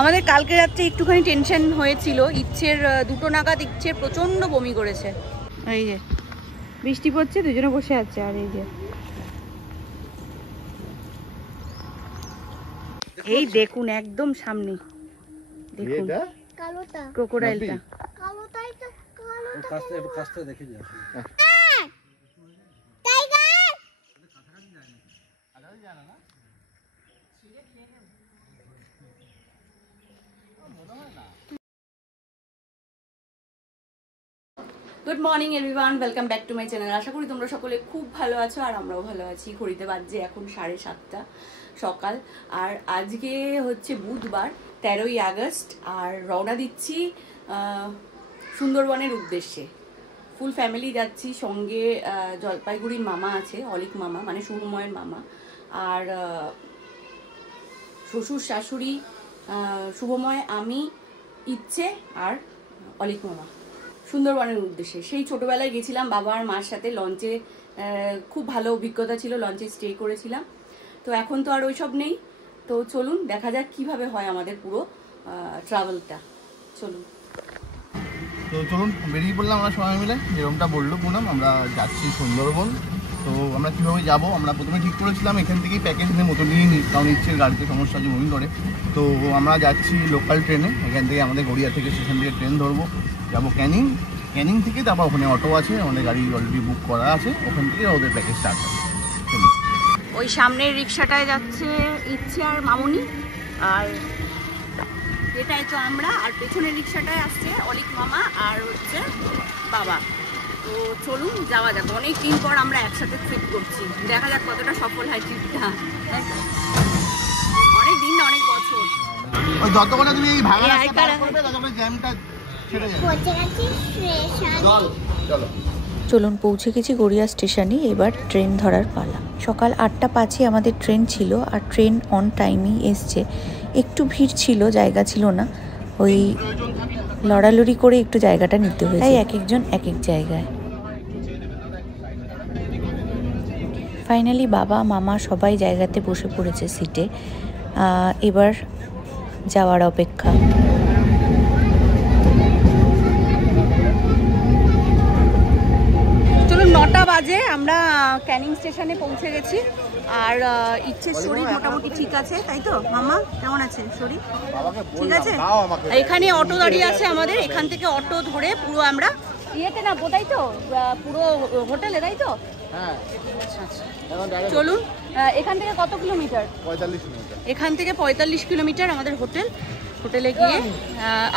আমাদের কালকে রাত্রে একটুখানি টেনশন হয়েছিল, ইচ্ছের 2টো নাগাদ ইচ্ছের প্রচন্ড বমি করেছে। এই যে বৃষ্টি পড়ছে, দুজনে বসে আছে। আর এই যে এই দেখুন একদম সামনে দেখুন ক্রোকোডাইলটা। Good morning everyone, welcome back to my channel. আশা করি তোমরা সকলে খুব ভালো আছো আর আমরাও ভালো আছি। ঘড়িতে বাজছে এখন 7:30 সকাল। আর আজকে হচ্ছে বুধবার 13ই আগস্ট। আর রওনা দিচ্ছি সুন্দরবনের উদ্দেশ্যে। ফুল ফ্যামিলি যাচ্ছি, সঙ্গে জলপাইগুড়ির মামা আছে, অলিক মামা মানে শুভময়ের মামা, আর শ্বশুর শাশুড়ি, শুভময়, আমি, ইচ্ছে আর অলিক মামা সুন্দরবনের উদ্দেশ্যে। সেই ছোটবেলায় গেছিলাম বাবা আর মার সাথে লঞ্চে, খুব ভালো অভিজ্ঞতা ছিল, লঞ্চে স্টে করেছিলাম। তো এখন তো আর ওইসব নেই। তো চলুন দেখা যাক কিভাবে হয় আমাদের পুরো ট্রাভেলটা। চলুন বেরিয়ে পড়লাম আমরা সবাই মিলে। যেরকমটা বললো পুনম, আমরা যাচ্ছি সুন্দরবন। তো আমরা কীভাবে যাবো, আমরা প্রথমে ঠিক করেছিলাম এখান থেকেই প্যাকেজ মতো নিয়ে নিই, কারণ ইচ্ছের গাড়িতে সমস্যা আছে বমি করে। তো আমরা যাচ্ছি লোকাল ট্রেনে, এখান থেকে আমাদের গড়িয়া থেকে স্টেশন থেকে ট্রেন ধরবো, যাবো ক্যানিং। ক্যানিং থেকে তারপর ওখানে অটো আছে, আমাদের গাড়ি অলরেডি বুক করা আছে, ওখান থেকে ওদের প্যাকেজ স্টার্ট হবে। ওই সামনের রিক্সাটায় যাচ্ছে ইচ্ছে আর মামুনি, আর এটাই তো আমরা, আর পেছনের রিক্সাটায় আসছে অলিক মামা আর হচ্ছে বাবা। তো চলুন যাওয়া যাক। অনেক দিন পর আমরা একসাথে ট্রিপ করছি, দেখা যাক কতটা সফল হয় ট্রিপটা। অনেক দিন না, অনেক বছর। ওই যতক্ষণ তুমি এই ভাঙা রাস্তা পার করবে ততক্ষণ জ্যামটা ছেড়ে যাবে। চলো চলুন, পৌঁছে গেছি গড়িয়া স্টেশনে। এবার ট্রেন ধরার পালা। সকাল 8:05 আমাদের ট্রেন ছিল, আর ট্রেন অন টাইমই এসছে। একটু ভিড় ছিল, জায়গা ছিল না, ওই লড়ালড়ি করে একটু জায়গাটা নিতে হয়েছে, তাই এক একজন এক এক জায়গায়। ফাইনালি বাবা মামা সবাই জায়গাতে বসে পড়েছে সিটে। এবার যাওয়ার অপেক্ষা। চলুন 9টা বাজে, আমরা ক্যানিং স্টেশনে পৌঁছে গেছি। আর ইচ্ছের শরীর মোটামুটি ঠিক আছে, তাই তো মামা? কেমন আছে শরীর? ঠিক আছে। এখানে অটো দাঁড়িয়ে আছে আমাদের, এখান থেকে অটো ধরে পুরো আমরা ইয়েতে নামবো, তাই তো? পুরো হোটেলে, তাই তো? হ্যাঁ। চলুন, এখান থেকে কত কিলোমিটার? 45 কিলোমিটার। এখান থেকে 45 কিলোমিটার আমাদের হোটেল। হোটেলে গিয়ে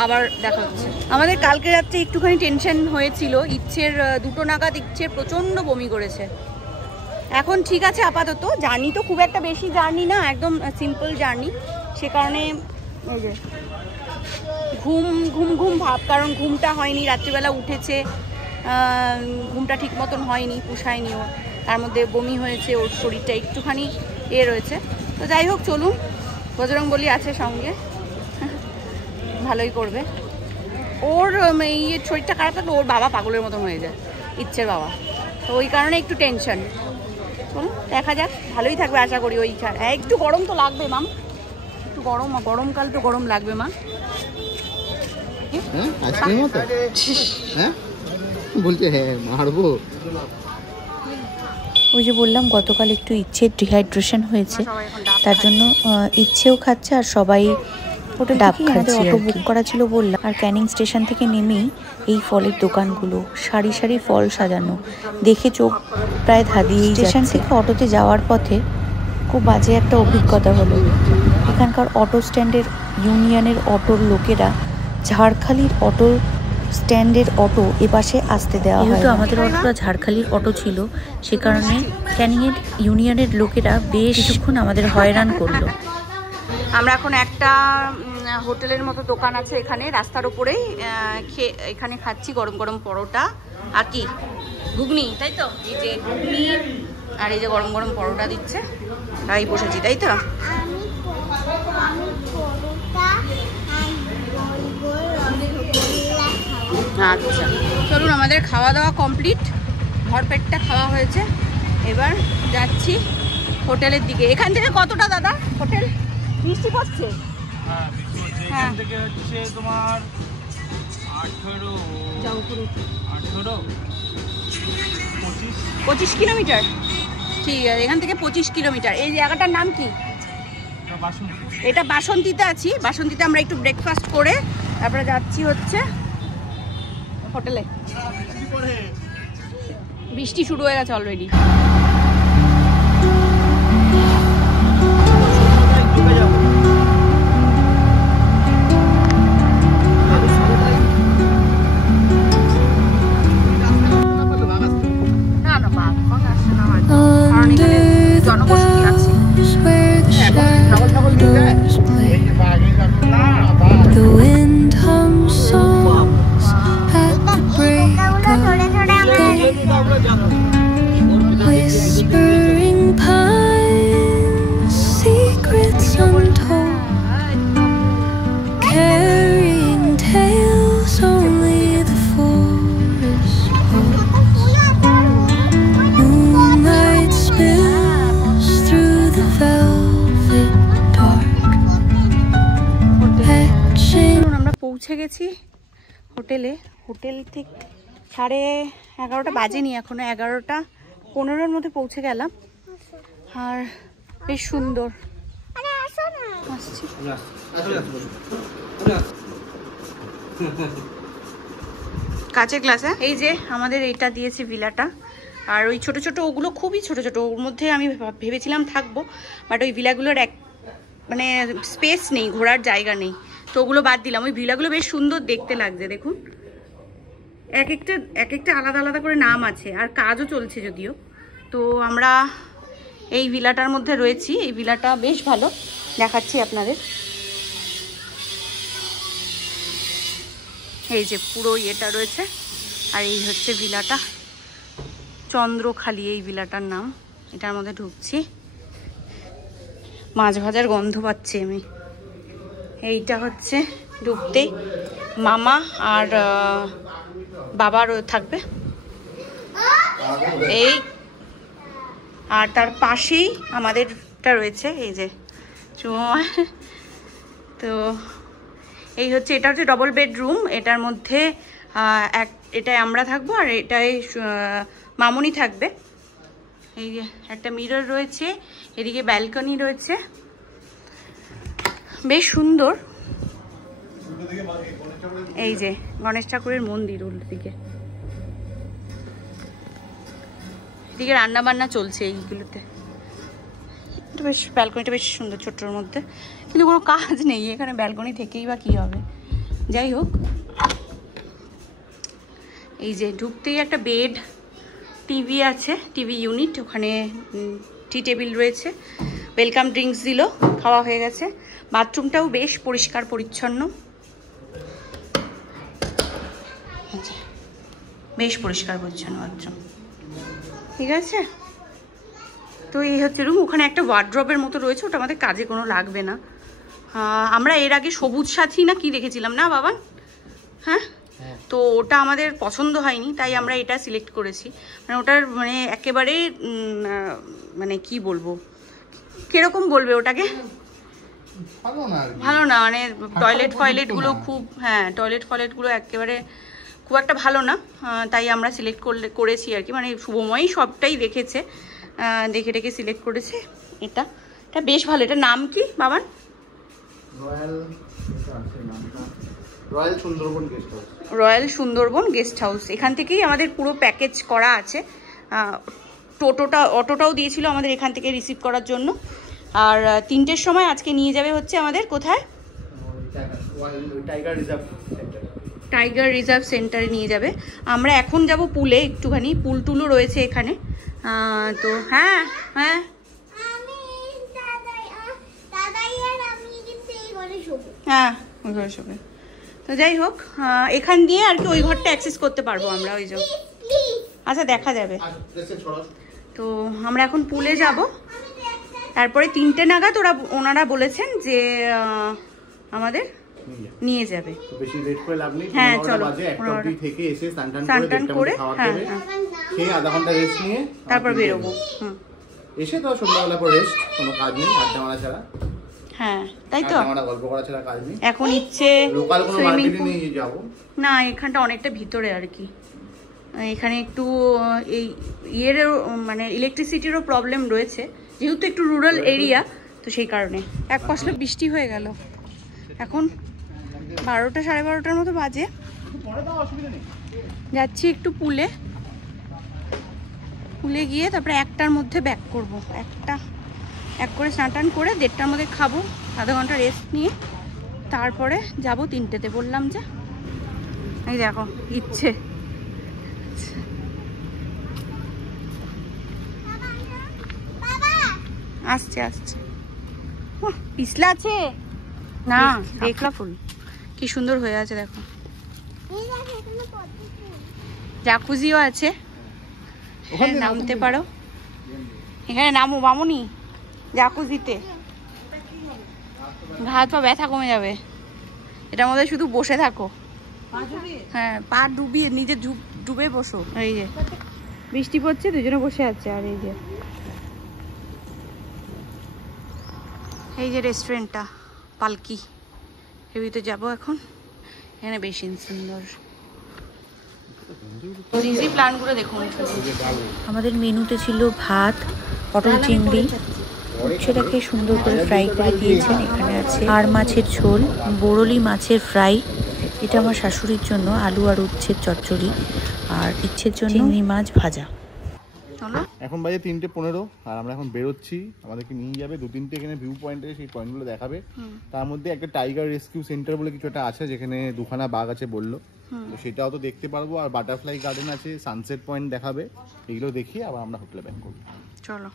আবার দেখা হচ্ছে। আমাদের কালকে রাত্রে একটুখানি টেনশন হয়েছিল, ইচ্ছের 2টো নাগাদ ইচ্ছের প্রচন্ড বমি করেছে। এখন ঠিক আছে আপাতত। জার্নি তো খুব একটা বেশি জার্নি না, একদম সিম্পল জার্নি। সে কারণে এই যে ঘুম ঘুম ঘুম ভাব, কারণ ঘুমটা হয়নি, রাত্রিবেলা উঠেছে, ঘুমটা ঠিক মতন হয়নি, পুষায়নি ওর, তার মধ্যে বমি হয়েছে, ওর শরীরটা একটুখানি রয়েছে। তো যাই হোক, চলুন, বজরংবলী আছে সঙ্গে, ভালোই করবে। ওর শরীরটা খারাপ থাকলে ওর বাবা পাগলের মতন হয়ে যায়, ইচ্ছের বাবা। তো ওই কারণে একটু টেনশন। চলুন দেখা যাক, ভালোই থাকবে আশা করি। ওই ছাড় একটু গরম তো লাগবে মাম, একটু গরম, গরমকাল তো গরম লাগবে মা। ওই যে বললাম গতকাল একটু ইচ্ছের ডিহাইড্রেশন হয়েছে, তার জন্য ইচ্ছেও খাচ্ছে আর সবাই ডাব খাচ্ছে। অটো বুক করা ছিল বললাম। আর ক্যানিং স্টেশন থেকে নেমেই এই ফলের দোকানগুলো, সারি সারি ফল সাজানো, দেখে চোখ প্রায় ধাঁধিয়েই যাচ্ছে। স্টেশন থেকে অটোতে যাওয়ার পথে খুব বাজে একটা অভিজ্ঞতা হলো। এখানকার অটো স্ট্যান্ডের ইউনিয়নের অটোর লোকেরা ঝাড়খালির অটো স্ট্যান্ডের অটো এপাশে আসতে দেওয়া হয়। যেহেতু আমাদের অটোটা ঝাড়খালির অটো ছিল, সে কারণে ক্যানিংয়ের ইউনিয়নের লোকেরা বেশ কিছুক্ষণ আমাদের হয়রান করলো। আমরা এখন একটা হোটেলের মতো দোকান আছে এখানে রাস্তার উপরেই, এখানে খাচ্ছি গরম গরম পরোটা আর কি ঘুগনি, তাই তো? এই যে ঘুগনি আর এই যে গরম গরম পরোটা দিচ্ছে, তাই বসেছি, তাই তো? আচ্ছা চলুন, আমাদের খাওয়া দাওয়া কমপ্লিট, ভরপেটটা খাওয়া হয়েছে। এবার যাচ্ছি হোটেলের দিকে। এখান থেকে কতটা দাদা হোটেল? বৃষ্টি পড়ছে? হ্যাঁ থেকে হচ্ছে তোমার 18 25 কিলোমিটার। ঠিক আছে, এখান থেকে 25 কিলোমিটার। এই জায়গাটার নাম কি? এটা বাসন্তীতে আছি। বাসন্তীতে আমরা একটু ব্রেকফাস্ট করে তারপরে যাচ্ছি হচ্ছে হোটেলে। বৃষ্টি শুরু হয়ে গেছে অলরেডি। না না বাঘ আসছে না, কারণ এখানে জনবসতি আছে। The wind hums songs at the break of day, whispering pines, secrets untold, carrying tales only the forest holds. Moonlight spills through the velvet dark. আমরা পৌঁছে গেছি হোটেলে। হোটেল ঠিক 11:30 বাজেনি এখনো, 11:15 মধ্যে পৌঁছে গেলাম। আর বেশ সুন্দর। আসছি। কাঁচের গ্লাস। এই যে আমাদের এইটা দিয়েছে ভিলাটা। আর ওই ছোট ছোট ওগুলো খুবই ছোট ছোট, ওর মধ্যে আমি ভেবেছিলাম থাকবো, বাট ওই ভিলাগুলোর মানে স্পেস নেই, ঘোরার জায়গা নেই, তো ওগুলো বাদ দিলাম। ওই ভিলাগুলো বেশ সুন্দর দেখতে লাগছে, দেখুন এক একটা আলাদা আলাদা করে নাম আছে, আর কাজও চলছে যদিও। তো আমরা এই ভিলাটার মধ্যে রয়েছি। এই ভিলাটা বেশ ভালো, দেখাচ্ছি আপনাদের। এই যে পুরো ইয়েটা রয়েছে, আর এই হচ্ছে ভিলাটা, চন্দ্রখালি এই ভিলাটার নাম। এটার মধ্যে ঢুকছি, মাছ ভাজার গন্ধ পাচ্ছি আমি। এইটা হচ্ছে ঢুকতেই মামা আর বাবারও থাকবে এই, আর তার পাশেই আমাদেরটা রয়েছে এই যে। তো এই হচ্ছে, এটা হচ্ছে ডবল বেডরুম। এটার মধ্যে এটায় আমরা থাকবো, আর এটায় মামুনি থাকবে। এই যে একটা মিরর রয়েছে, এদিকে ব্যালকনি রয়েছে, বেশ সুন্দর। এই যে গণেশ ঠাকুরের মন্দির উল্টোদিকে, এদিকে রান্না বান্না চলছে এইগুলোতে। এটা বেশ, ব্যালকনিটা বেশ সুন্দর ছোট্টর মধ্যে, কিন্তু কোনো কাজ নেই এখানে, ব্যালকনি থেকেই বা কী হবে। যাই হোক, এই যে ঢুকতেই একটা বেড, টিভি আছে, টিভি ইউনিট, ওখানে টি টেবিল রয়েছে, ওয়েলকাম ড্রিঙ্কস দিল, খাওয়া হয়ে গেছে। বাথরুমটাও বেশ পরিষ্কার পরিচ্ছন্ন, বেশ পরিষ্কার পরিচ্ছন্ন বাথরুম, ঠিক আছে। তো এই হচ্ছে রুম। ওখানে একটা ওয়ার্ড্রবের মতো রয়েছে, ওটা আমাদের কাজে কোনো লাগবে না। আমরা এর আগে সবুজ সাথী না কি দেখেছিলাম না বাবান, হ্যাঁ, তো ওটা আমাদের পছন্দ হয়নি, তাই আমরা এটা সিলেক্ট করেছি। মানে ওটার মানে একেবারে মানে কি বলবো, কিরকম বলবে ওটাকে, ভালো না, মানে টয়লেটগুলো খুব, হ্যাঁ টয়লেট ফয়লেটগুলো একেবারে খুব একটা ভালো না, তাই আমরা সিলেক্ট করেছি আর কি। মানে শুভময়ই সবটাই দেখেছে, দেখে টেকে সিলেক্ট করেছে। এটা বেশ ভালো। এটার নাম কি Baban? Royal Sundarban guest house. এখান থেকেই আমাদের পুরো প্যাকেজ করা আছে। অটোটাও দিয়েছিল আমাদের এখান থেকে রিসিভ করার জন্য। আর 3টের সময় আজকে নিয়ে যাবে হচ্ছে আমাদের কোথায়, টাইগার রিজার্ভ সেন্টারে নিয়ে যাবে। আমরা এখন যাব পুলে, একটুখানি পুল টুলও রয়েছে এখানে। তো হ্যাঁ হ্যাঁ হ্যাঁ ওই ঘরে শোবে। তো যাই হোক, এখান দিয়ে আর কি ওই ঘরটা অ্যাক্সেস করতে পারবো আমরা, ওই জন্য। আচ্ছা দেখা যাবে। তো আমরা এখন পুলে যাব, তারপরে 3টে নাগাদ ওনারা বলেছেন যে আমাদের নিয়ে যাবে। বেশি লেট করে লাভ নেই। হ্যাঁ চলো, একটা অবধি থেকে এসে স্নান করে হ্যাঁ খেয়ে আধা ঘন্টা রেস্ট নিয়ে তারপর বেরোবো। এসে তো সন্ধ্যাবেলা পর রেস্ট, কোনো কাজ নেই, আড্ডা মারা ছাড়া। হ্যাঁ তাই তো আমরা গল্প করা ছাড়া কাজ নেই। এখন ইচ্ছে লোকাল কোনো সুইমিং মার্কেটে পুল নিয়ে যাব না, এখানটা অনেকটা ভিতরে আর কি। এখানে একটু এই ইয়েরও মানে ইলেকট্রিসিটিরও প্রবলেম রয়েছে, যেহেতু একটু রুরাল এরিয়া, তো সেই কারণে। এক পশলা বৃষ্টি হয়ে গেল, এখন 12টা 12:30টার মতো বাজে। যাচ্ছি একটু পুলে গিয়ে তারপরে 1টার মধ্যে ব্যাক করব। এক করে স্নান টান করে 1:30টার মধ্যে খাবো, আধা ঘন্টা রেস্ট নিয়ে তারপরে যাব 3টেতে বললাম যে। এই দেখো ইচ্ছে আসছে পিছলা আছে না, দেখলা ফুল কি সুন্দর হয়ে আছে দেখো। জাকুজিও আছে, এখানে নামতে পারো, এখানে নামো মামুনি জাকুজিতে, হাত পা ব্যথা কমে যাবে। এটার মধ্যে শুধু বসে থাকো, হ্যাঁ পা ডুবিয়ে নিজে ডুবে বসো। এই যে বৃষ্টি পড়ছে, দুজনে বসে আছে। আর এই যে রেস্টুরেন্টটা পালকি, এর ভিতরে যাবো এখন। এখানে বেশি সুন্দর ইজি প্ল্যানগুলো দেখুন। আমাদের মেনুতে ছিল ভাত, পটল চিংড়ি, উচ্ছেটাকে সুন্দর করে ফ্রাই করে দিয়েছেন। এখানে আছে আর মাছের ঝোল, বরলি মাছের ফ্রাই, এটা আমার শাশুড়ির জন্য, আলু আর উচ্ছের চচ্চড়ি, আর ইচ্ছের জন্য চিংড়ি মাছ ভাজা। এখন বাজে 3:15 আর আমরা এখন বেরোচ্ছি। আমাদেরকে নিয়ে যাবে 2-3টে এখানে ভিউ পয়েন্টে, সেই পয়েন্টগুলো দেখাবে। তার মধ্যে একটা টাইগার রেস্কিউ সেন্টার বলে কিছু একটা আছে, যেখানে 2খানা বাঘ আছে বললো, তো সেটাও তো দেখতে পারবো। আর বাটারফ্লাই গার্ডেন আছে, সানসেট পয়েন্ট দেখাবে, এগুলো দেখিয়ে আবার আমরা হোটেলে ব্যাক করবো। চলো।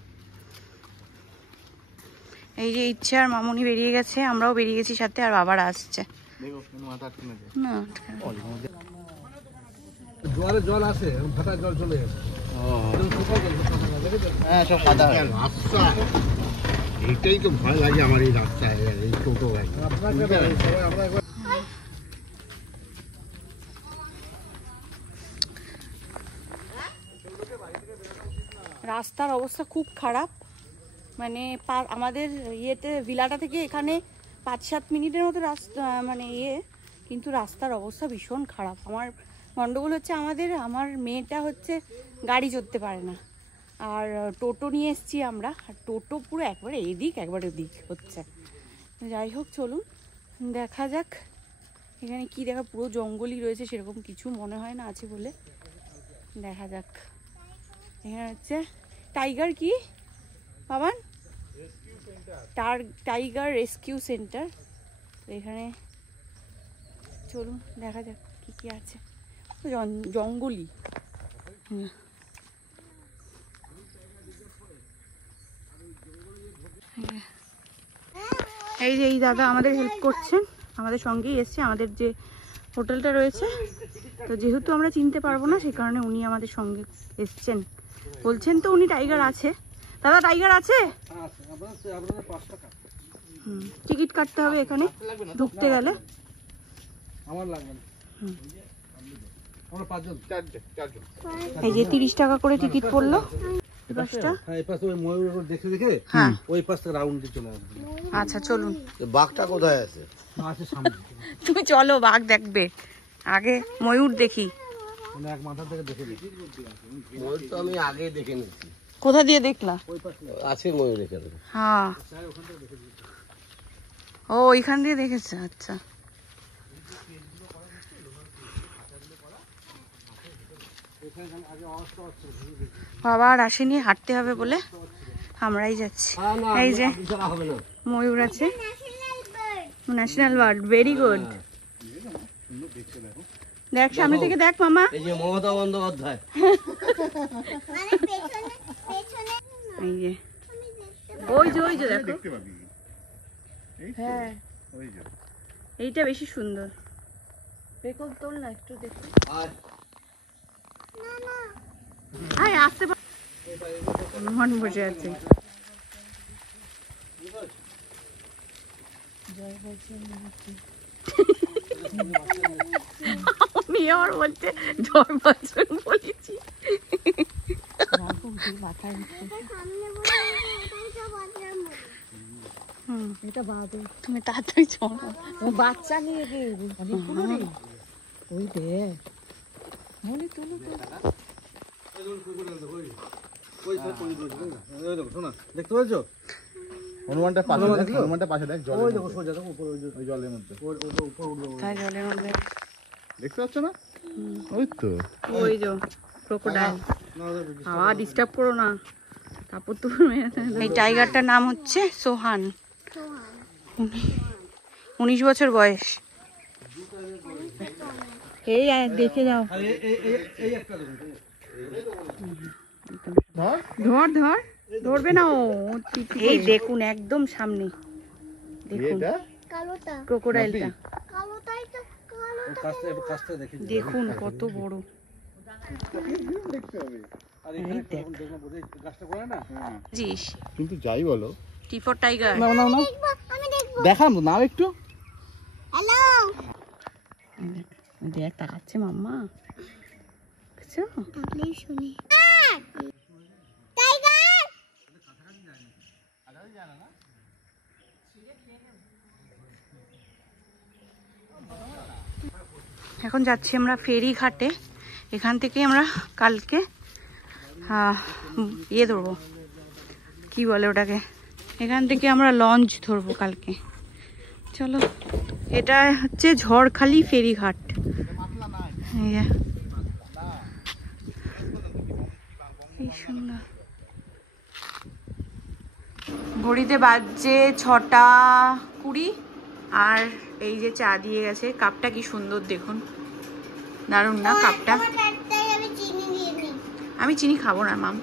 এই যে ইচ্ছে আর মামুনি বেরিয়ে গেছে, আমরাও বেরিয়ে গেছি সাথে, আর বাবারা আসছে। না জল আছে, ফাটা জল চলে গেছে। হ্যাঁ সব সাদা রাস্তা, এইটাই তো ভয় লাগে আমার, এই রাস্তায় এই টোটো রাস্তার অবস্থা খুব খারাপ, মানে আমাদের ইয়েতে ভিলাটা থেকে এখানে 5-7 মিনিটের মতো রাস্তা, মানে কিন্তু রাস্তার অবস্থা ভীষণ খারাপ। আমার গন্ডগোল হচ্ছে আমার মেয়েটা হচ্ছে গাড়ি চড়তে পারে না, আর টোটো নিয়ে এসছি আমরা, আর টোটো পুরো একবারে এদিক একবারে ওদিক হচ্ছে। যাই হোক চলুন দেখা যাক এখানে কি দেখা, পুরো জঙ্গলই রয়েছে, সেরকম কিছু মনে হয় না আছে বলে। দেখা যাক। এখানে হচ্ছে টাইগার কি বাবান, টাইগার রেস্কিউ সেন্টার। এখানে চলুন দেখা যাক কি কি আছে, জঙ্গলই। এই যে এই দাদা আমাদের হেল্প করছেন, আমাদের সঙ্গেই এসছে, আমাদের যে হোটেলটা রয়েছে। তো যেহেতু আমরা চিনতে পারবো না, সেই কারণে উনি আমাদের সঙ্গে এসছেন। বলছেন তো উনি টাইগার আছে। দাদা টাইগার আছে? টিকিট কাটতে হবে এখানে ঢুকতে গেলে। এই যে 30 টাকা করে টিকিট পড়লো। আচ্ছা চলুন। বাঘটা কোথায় আছে? তুমি চলো, বাঘ দেখবে, আগে ময়ূর দেখি। ময়ূর তো আমি আগে দেখে নিচ্ছি। কোথা দিয়ে দেখলা? আছে ময়ূর এখানে। হ্যাঁ, ও ওইখান দিয়ে দেখেছে। আচ্ছা বাবা আর আসেনি, হাঁটতে হবে বলে আমরাই যাচ্ছি। এই যে ময়ূর আছে, ন্যাশনাল বার্ড, ভেরি গুড। দেখ সামনে থেকে দেখ মামা। এই যে মমতা বন্দ্যোপাধ্যায়। এই যে ওই যে দেখো, হ্যাঁ এইটা বেশি সুন্দর। বেকল তোল না একটু দেখো। আয় আসতে পার, মন বসে আছে। আমি আবার বলছে জয় বচন বলেছি। এটা বাদে তুমি তাড়াতাড়ি চলো। ও বাচ্চা নিয়ে গিয়ে অনেকগুলো রে। ওই দেখ মনে তুলো তো দেখতে পাচ্ছ হনুমানটা পাশে দেখ, হনুমানটা পাশে দেখ, জলের মধ্যে। ওই জলের মধ্যে তাই জলের মধ্যে দেখতে পাচ্ছ না? ওই তো ওই যে ক্রোকোডাইল। ডিস্টার্ব করো না, তারপর তুমি। এই টাইগারটার নাম হচ্ছে সোহান, 19 বছর বয়স। এই দেখে যাও, ধর ধর, ধরবে না ও। এই দেখুন একদম সামনে, দেখুন ক্রোকোডাইলটা, দেখুন কত বড়। কিন্তু যাই বলো, টিফর টাইগার। দেখান নাও একটু। দেখ তাকাচ্ছে মাম্মা, দেখছো? এখন যাচ্ছি আমরা ফেরি ঘাটে। এখান থেকে আমরা কালকে ইয়ে ধরবো, কি বলে ওটাকে, এখান থেকে আমরা লঞ্চ ধরবো কালকে। চলো, এটা হচ্ছে ঝড়খালি ফেরিঘাট। এই সুন্দর, ঘড়িতে বাজছে 6টা 20, আর এই যে চা দিয়ে গেছে। কাপটা কি সুন্দর দেখুন, দারুণ না কাপটা? আমি চিনি খাবো না মাম।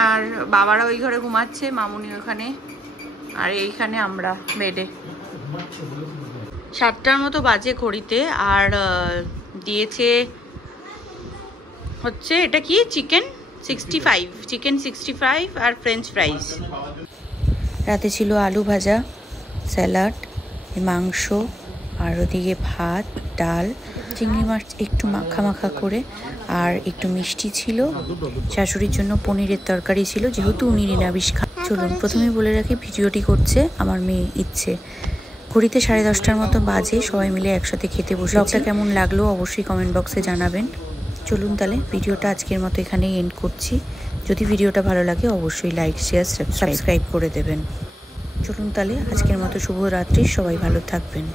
আর বাবারা ওই ঘরে ঘুমাচ্ছে, মামুনি ওখানে, আর এইখানে আমরা বেডে। 7টার মতো বাজে ঘড়িতে, আর দিয়েছে হচ্ছে এটা কি চিকেন 65 আর ফ্রেঞ্চ ফ্রাইজ। রাতে ছিল আলু ভাজা, স্যালাড, মাংস, আর ওদিকে ভাত, ডাল, চিংড়ি মাছ একটু মাখা মাখা করে, আর একটু মিষ্টি ছিল। শাশুড়ির জন্য পনিরের তরকারি ছিল, যেহেতু উনি নিরামিষ খান। চলুন প্রথমে বলে রাখি, ভিডিওটি করছে আমার মেয়ে ইচ্ছে। ঘড়িতে 10:30টার মতো বাজে, সবাই মিলে একসাথে খেতে বসে। ব্লগটা কেমন লাগলো অবশ্যই কমেন্ট বক্সে জানাবেন। চলুন তাহলে ভিডিওটা আজকের মতো এখানেই এন্ড করছি। যদি ভিডিওটা ভালো লাগে অবশ্যই লাইক, শেয়ার, সাবস্ক্রাইব করে দেবেন। চলুন তাহলে আজকের মতো শুভরাত্রি, সবাই ভালো থাকবেন।